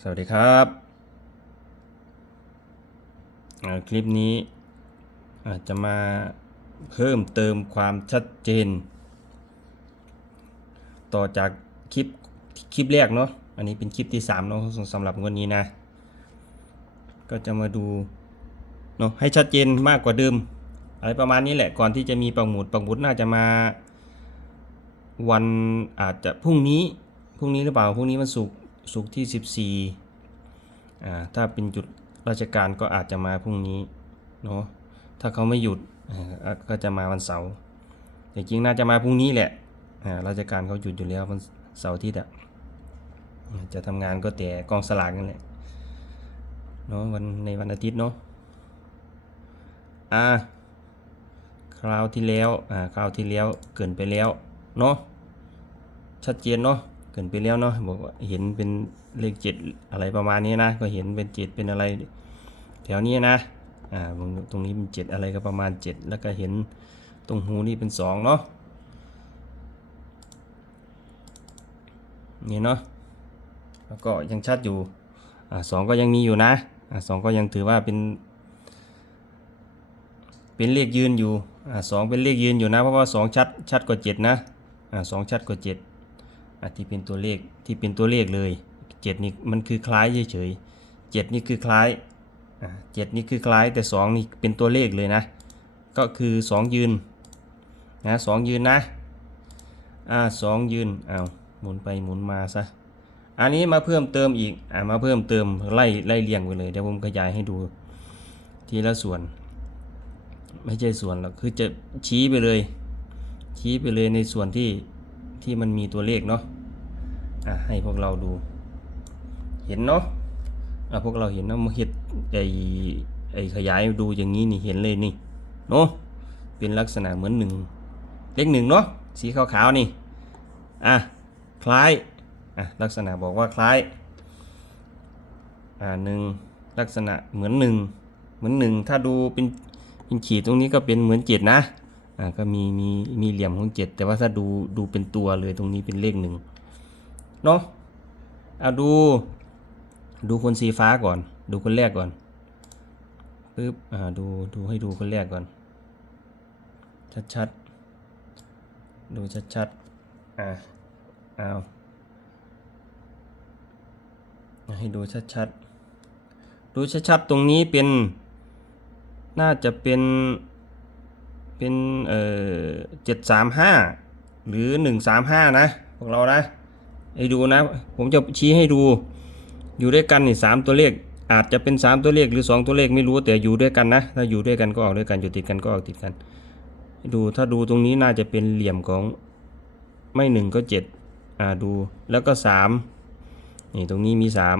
สวัสดีครับ คลิปนี้อาจจะมาเพิ่มเติมความชัดเจน ต่อจากคลิปคลิปแรกเนาะอันนี้เป็นคลิปที่3เนาะสำหรับวันนี้นะ ก็จะมาดูเนาะให้ชัดเจนมากกว่าเดิม อะไรประมาณนี้แหละก่อนที่จะมีปักหมุดปักหมุดน่าจะมา วันอาจจะพรุ่งนี้พรุ่งนี้หรือเปล่าพรุ่งนี้มันศุก ศุกร์ที่ 14อ่าถ้าเป็นจุดราชการก็อาจจะมาพรุ่งนี้เนาะถ้าเขาไม่หยุดอ่าก็จะมาวันเสาร์แต่จริงน่าจะมาพรุ่งนี้แหละอ่าราชการเขาหยุดอยู่แล้ววันเสาร์อาที่อะอ่าจะทำงานก็แต่กองสลากนั่นแหละเนาะวันในวันอาทิตย์เนาะอ่าคราวที่แล้วอ่าคราวที่แล้วเกินไปแล้วเนาะชัดเจนเนาะ เกินไปแล้วเนาะบอกว่าเห็นเป็นเลขเจ็ดอะไรประมาณนี้นะ ก็เห็นเป็นเจ็ดเป็นอะไร แถวนี้นะอ่าตรงนี้เป็นเจ็ดอะไรก็ประมาณเจ็ดแล้วก็เห็นตรงหูนี่เป็นสองเนาะนี่เนาะแล้วก็ยังชัดอยู่อ่าสองก็ยังมีอยู่นะอ่าสองก็ยังถือว่าเป็น เป็นเลขยืนอยู่อ่าสองเป็นเลขยืนอยู่นะ เพราะว่าสองชัดชัดกว่าเจ็ดนะอ่าสองชัดกว่าเจ็ด อาที่เป็นตัวเลขที่เป็นตัวเลขเลยเจ็ดนี่มันคือคล้ายเฉยๆเจ็ดนี่คือคล้ายเจ็ดนี่คือคล้ายแต่สองนี่เป็นตัวเลขเลยนะ ก็คือสองยืนนะสองยืนนะอ่าสองยืนเอาหมุนไปหมุนมาซะอันนี้มาเพิ่มเติมอีกอ่ามาเพิ่มเติมไล่ไล่เรียงไปเลยเดี๋ยวผมขยายให้ดูทีละส่วน ไม่ใช่ส่วนหรอกคือจะชี้ไปเลย ชี้ไปเลยในส่วนที่ ที่มันมีตัวเลขเนาะอะให้พวกเราดู เห็นเนาะอะพวกเราเห็นเนาะมาเห็ดไอไอขยายดูอย่างนี้นี่เห็นเลยนี่เนาะเป็นลักษณะเหมือนหนึ่งเลขหนึ่งเนาะสีขาวๆนี่อะคล้ายอะลักษณะบอกว่าคล้ายอ่าหนึ่งลักษณะเหมือนหนึ่งเหมือนหนึ่งถ้าดูเป็นเป็นขีดตรงนี้ก็เป็นเหมือนเจ็ดนะ อ่าก็มีมีมีเหลี่ยมของเจ็ดแต่ว่าถ้าดูดูเป็นตัวเลยตรงนี้เป็นเลขหนึ่งเนาะเอาดู ดูคนสีฟ้าก่อน ดูคนแรกก่อนปึ๊บอ่าดูดูให้ดูคนแรกก่อน ชัดๆ ดูชัดๆอ่าเอาให้ดูชัดๆ ดูชัดๆ ตรงนี้เป็น น่าจะเป็น เป็นเอ่อเจ็ดสามห้าหรือหนึ่งสามห้านะพวกเรานะให้ดูนะ ผมจะชี้ให้ดู อยู่ด้วยกันนี่สามตัวเลข อาจจะเป็นสามตัวเลขหรือสองตัวเลขไม่รู้แต่อยู่ด้วยกันนะถ้าอยู่ด้วยกันก็ออกด้วยกันอยู่ติดกันก็ออกติดกัน ดูถ้าดูตรงนี้น่าจะเป็นเหลี่ยมของไม่หนึ่งก็เจ็ดอ่าดูแล้วก็สามนี่ตรงนี้มีสาม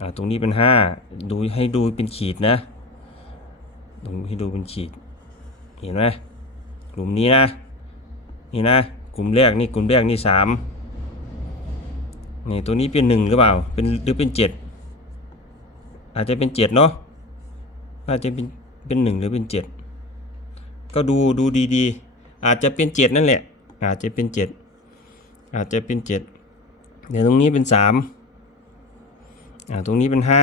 อ่าตรงนี้เป็นห้าดูให้ดูเป็นขีดนะตรงให้ดูเป็นขีด เห็นไหมกลุ่มนี้นะนี่นะกลุ่มแรกนี่กลุ่มแรกนี่สามนี่ตัวนี้เป็นหนึ่งหรือเปล่าเป็นหรือเป็นเจ็ดอาจจะเป็นเจ็ดเนาะอาจจะเป็นเป็นหนึ่งหรือเป็นเจ็ดก็ดูดูดีๆ อาจจะเป็นเจ็ดนั่นแหละ อาจจะเป็นเจ็ดอาจจะเป็นเจ็ดเดี๋ยวตรงนี้เป็นสามอ่าตรงนี้เป็นห้า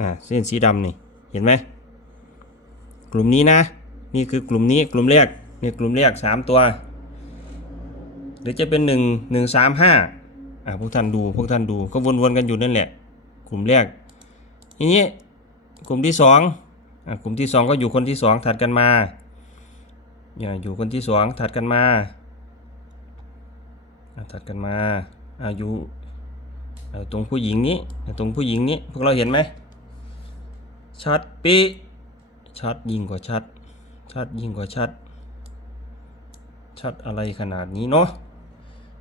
อ่าเส้นสีดำนี่เห็นไหม กลุ่มนี้นะ นี่คือกลุ่มนี้กลุ่มแรกนี่กลุ่มแรกสามตัว หรือจะเป็นหนึ่งหนึ่งสามห้าอ่าพวกท่านดูพวกท่านดูก็วนๆกันอยู่นั่นแหละ กลุ่มแรกทีนี้กลุ่มที่สองอ่ากลุ่มที่สองก็อยู่คนที่สองถัดกันมาอย่าอยู่คนที่สองถัดกันมาถัดกันมาอายู่อ่าตรงผู้หญิงนี้ตรงผู้หญิงนี้พวกเราเห็นไหมชัดปี ชัดยิ่งกว่าชัด ชัดยิ่งกว่าชัด ชัดอะไรขนาดนี้เนาะ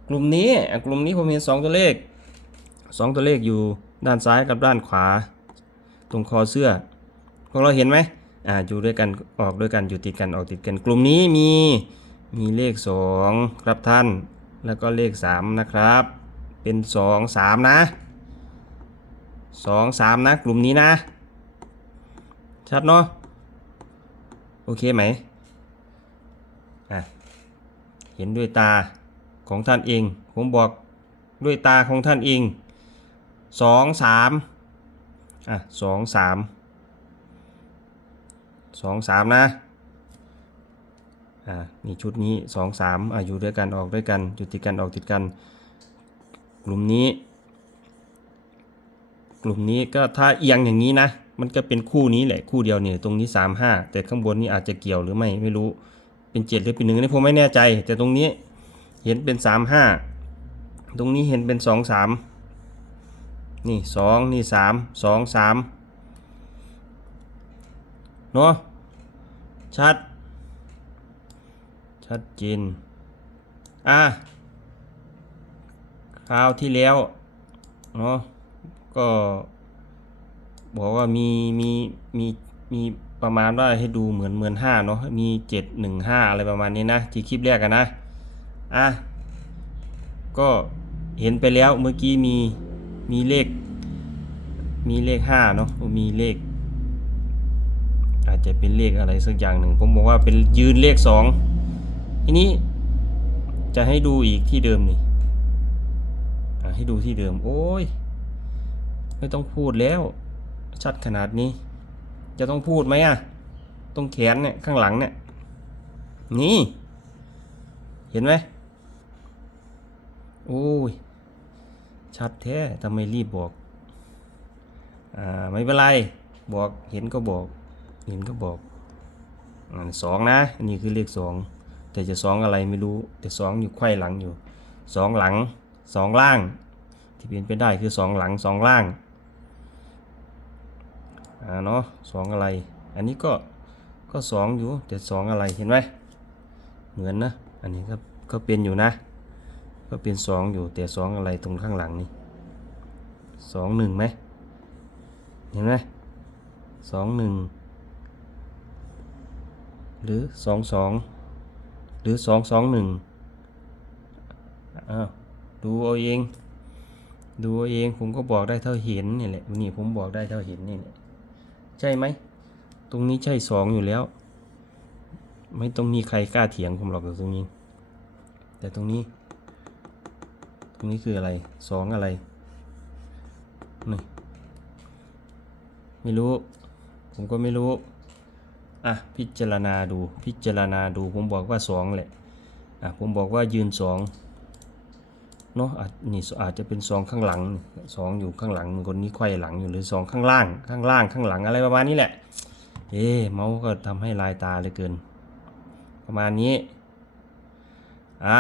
กลุ่มนี้กลุ่มนี้ผมเห็นสองตัวเลขสองตัวเลขอยู่ด้านซ้ายกับด้านขวา ตรงคอเสื้อพวกเราเห็นไหมอ่าอยู่ด้วยกันออกด้วยกันอยู่ติดกันออกติดกัน กลุ่มนี้มีมีเลขสองครับท่าน แล้วก็เลขสามนะครับ เป็นสองสามนะสองสามนะ กลุ่มนี้นะ ชัดเนาะ โอเคไหมอะเห็นด้วยตาของท่านเอง ผมบอกด้วยตาของท่านเองสองสามอะสองสามสองสามนะอ่านี่ชุดนี้สองสามอะอยู่ด้วยกันออกด้วยกันอยู่ติดกันออกติดกัน กลุ่มนี้ กลุ่มนี้ก็ถ้าเอียงอย่างนี้นะ มันก็เป็นคู่นี้แหละคู่เดียวเนี่ยตรงนี้สามห้าแต่ข้างบนนี้อาจจะเกี่ยวหรือไม่ไม่รู้เป็นเจ็ดหรือเป็นหนึ่งนนี่ผมไม่แน่ใจ แต่ตรงนี้เห็นเป็นสามห้าตรงนี้เห็นเป็นสองสามนี่สองนี่สามสองสามเนาะชัด ชัดเจนอะคราวที่แล้วเนาะก็ บอกว่ามีมีมีมีประมาณว่าให้ดูเหมือนเหมือนห้าเนาะมีเจ็ดหนึ่งห้าอะไรประมาณนี้นะที่คลิปแรกกันนะอะก็เห็นไปแล้วเมื่อกี้มีมีเลข มีเลขห้าเนาะมีเลข อาจจะเป็นเลขอะไรสักอย่างหนึ่งผมบอกว่าเป็นยืนเลขสองทีนี้จะให้ดูอีกที่เดิมนี่อะให้ดูที่เดิม โอ้ย ไม่ต้องพูดแล้ว ชัดขนาดนี้ จะต้องพูดไหมอะ ตรงแขนเนี่ยข้างหลังเนี่ย นี่ เห็นไหมโอ้ย ชัดแท้ทำไมรีบบอก อ่า ไม่เป็นไร บอกเห็นก็บอก เห็นก็บอกอสองนะ อันนี้คือเลขสองแต่จะสองอะไรไม่รู้ แต่สองอยู่ไขว้หลังอยู่สองหลังสองล่าง ที่เป็นไปได้คือสองหลังสองล่าง อ่าเนาะสองอะไร อันนี้ก็ก็สองอยู่แต่สองอะไรเห็นไหมเหมือนนะอันนี้ก็ก็เป็นอยู่นะ ก็เป็นสองอยู่แต่สองอะไรตรงข้างหลังนี่สองหนึ่งไหมเห็นไหมสองหนึ่งหรือสองสองหรือสองสองหนึ่งอ้าวดูเอาเอง ดูเอาเองผมก็บอกได้เท่าเห็นนี่แหละนี่ผมบอกได้เท่าเห็นนี่แหละ ใช่ไหม ตรงนี้ใช่สองอยู่แล้ว ไม่ต้องมีใครกล้าเถียงผมหรอกตรงนี้ แต่ตรงนี้ ตรงนี้คืออะไรสองอะไรนี่ไม่รู้ ผมก็ไม่รู้ อะ พิจารณาดู พิจารณาดู ผมบอกว่าสองแหละ อะ ผมบอกว่ายืนสอง เนาะนี่อาจจะเป็นซองข้างหลังซองอยู่ข้างหลังคนนี้ไขว้หลังอยู่หรือซองข้างล่าง ข้างล่างข้างหลังอะไรประมาณนี้แหละ เอ๊ะเมาส์ก็ทำให้ลายตาเลยเกิน ประมาณนี้อ่า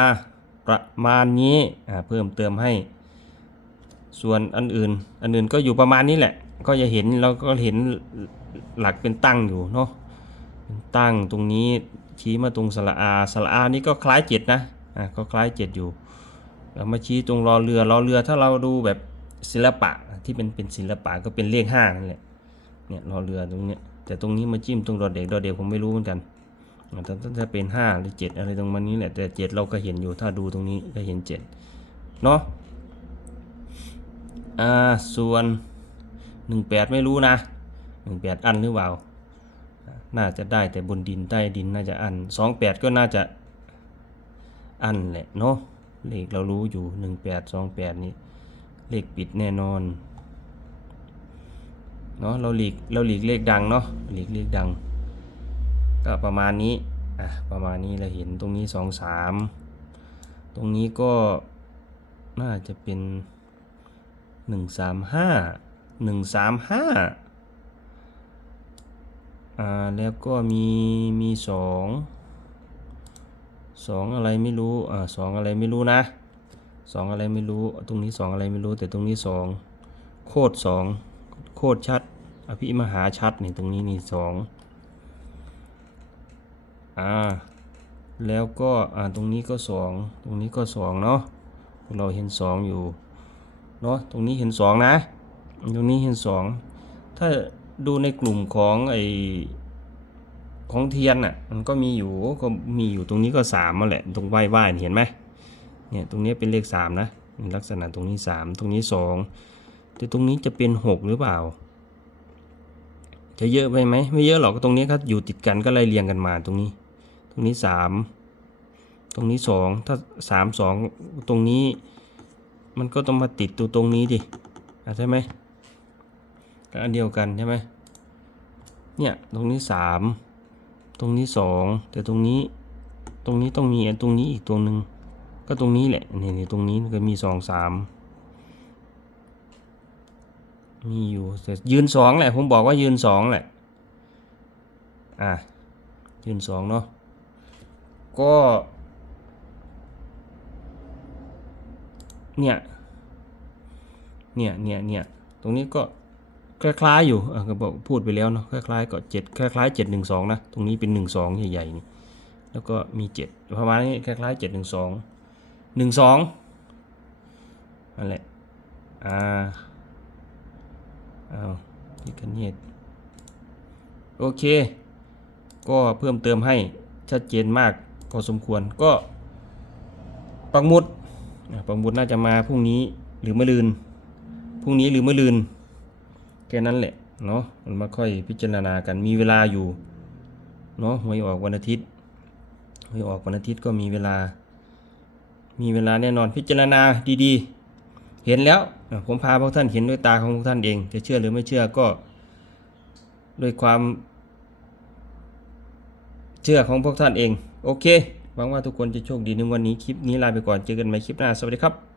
ประมาณนี้อ่าเพิ่มเติมให้ ส่วนอันอื่น อันอื่นก็อยู่ประมาณนี้แหละ ก็จะเห็นเราก็เห็นหลักเป็นตั้งอยู่เนาะเป็นตั้งตรงนี้ชี้มาตรงสระอาสระอานี่ก็คล้ายเจ็ดนะอ่าก็คล้ายเจ็ดอยู่ เรามาชี้ตรงรอเรือรอเรือถ้าเราดูแบบศิลปะที่เป็นเป็นศิลปะก็เป็นเลขห้านั่นแหละเนี่ยรอเรือตรงเนี้ยแต่ตรงนี้มาจิ้มตรงรอเด็กรอเด็กผมไม่รู้เหมือนกันแต่ถ้าเป็นห้าหรือเจ็ดอะไรตรงมันนี้แหละแต่เจ็ดเราก็เห็นอยู่ถ้าดูตรงนี้ก็เห็นเจ็ดเนาะอ่าส่วนหนึ่งแปดไม่รู้นะหนึ่งแปดอันหรือเปล่าน่าจะได้แต่บนดินใต้ดินน่าจะอันสองแปดก็น่าจะอันแหละเนาะ เลขเรารู้อยู่หนึ่งแปดสองแปดนี่เลขปิดแน่นอนเนาะเราหลีกเราหลีกเลขดังเนาะหลีกเลขดัง ก็ประมาณนี้อะประมาณนี้เราเห็นตรงนี้สองสามตรงนี้ก็น่าจะเป็นหนึ่งสามห้าหนึ่งสามห้าอ่าแล้วก็มีมีสอง สองอะไรไม่รู้ อ่าสองอะไรไม่รู้นะสองอะไรไม่รู้ ตรงนี้สองอะไรไม่รู้ แต่ตรงนี้สองโคตรสองโคตรชัด อภิมหาชัดนี่ตรงนี้นี่สองอ่า แล้วก็อ่าตรงนี้ก็สองตรงนี้ก็สองเนาะ เราเห็นสองอยู่ เนาะ ตรงนี้เห็นสองนะ ตรงนี้เห็นสองถ้าดูในกลุ่มของไอ ของเทียนอะมันก็มีอยู่ก็มีอยู่ตรงนี้ก็สามมาแหละตรงไหว้ไหว้เห็นไหมเนี่ยตรงนี้เป็นเลขสามนะลักษณะตรงนี้สามตรงนี้สองแต่ตรงนี้จะเป็นหกหรือเปล่า จะเยอะไปไหมไม่เยอะหรอกตรงนี้ครับอยู่ติดกันก็ไล่เรียงกันมาตรงนี้ ตรงนี้สามตรงนี้สองถ้าสามสองตรงนี้ มันก็ต้องมาติดตัวตรงนี้ดิใช่ไหมก็อันเดียวกันใช่ไหมเนี่ยตรงนี้สาม ตรงนี้สองแต่ตรงนี้ตรงนี้ต้องมีตรงนี้อีกตัวหนึ่งก็ตรงนี้แหละนี่นี่ตรงนี้ก็มีสองสามมีอยู่แต่ยืนสองแหละ ผมบอกว่ายืนสองแหละ อะ ยืนสองเนาะก็เนี่ยเนี่ยเนี่ยเนี่ยตรงนี้ก็ คล้ายๆอยู่ก็บอกพูดไปแล้วเนาะคล้ายๆกับเจ็ดคล้ายๆเจ็ดหนึ่งสองนะตรงนี้เป็นหนึ่งสองใหญ่ๆนี่แล้วก็มีเจ็ดประมาณนี้คล้ายๆเจ็ดหนึ่งสองหนึ่งสองนั่นแหละอ่าเอาที่กันเนียโอเค ก็เพิ่มเติมให้ชัดเจนมากพอสมควรก็ปักมุดปังบุญน่าจะมาพรุ่งนี้หรือมะรืนพรุ่งนี้หรือมะรืน แค่นั้นแหละเนาะมันมาค่อยพิจารณากันมีเวลาอยู่เนาะหวยออกวันอาทิตย์หวยออกวันอาทิตย์ก็มีเวลา มีเวลาแน่นอนพิจารณาดีๆ เห็นแล้วผมพาพวกท่านเห็นด้วยตาของพวกท่านเอง จะเชื่อหรือไม่เชื่อก็ด้วยความเชื่อของพวกท่านเอง โอเคหวังว่าทุกคนจะโชคดีในวันนี้คลิปนี้ลาไปก่อนเจอกันใหม่คลิปหน้าสวัสดีครับ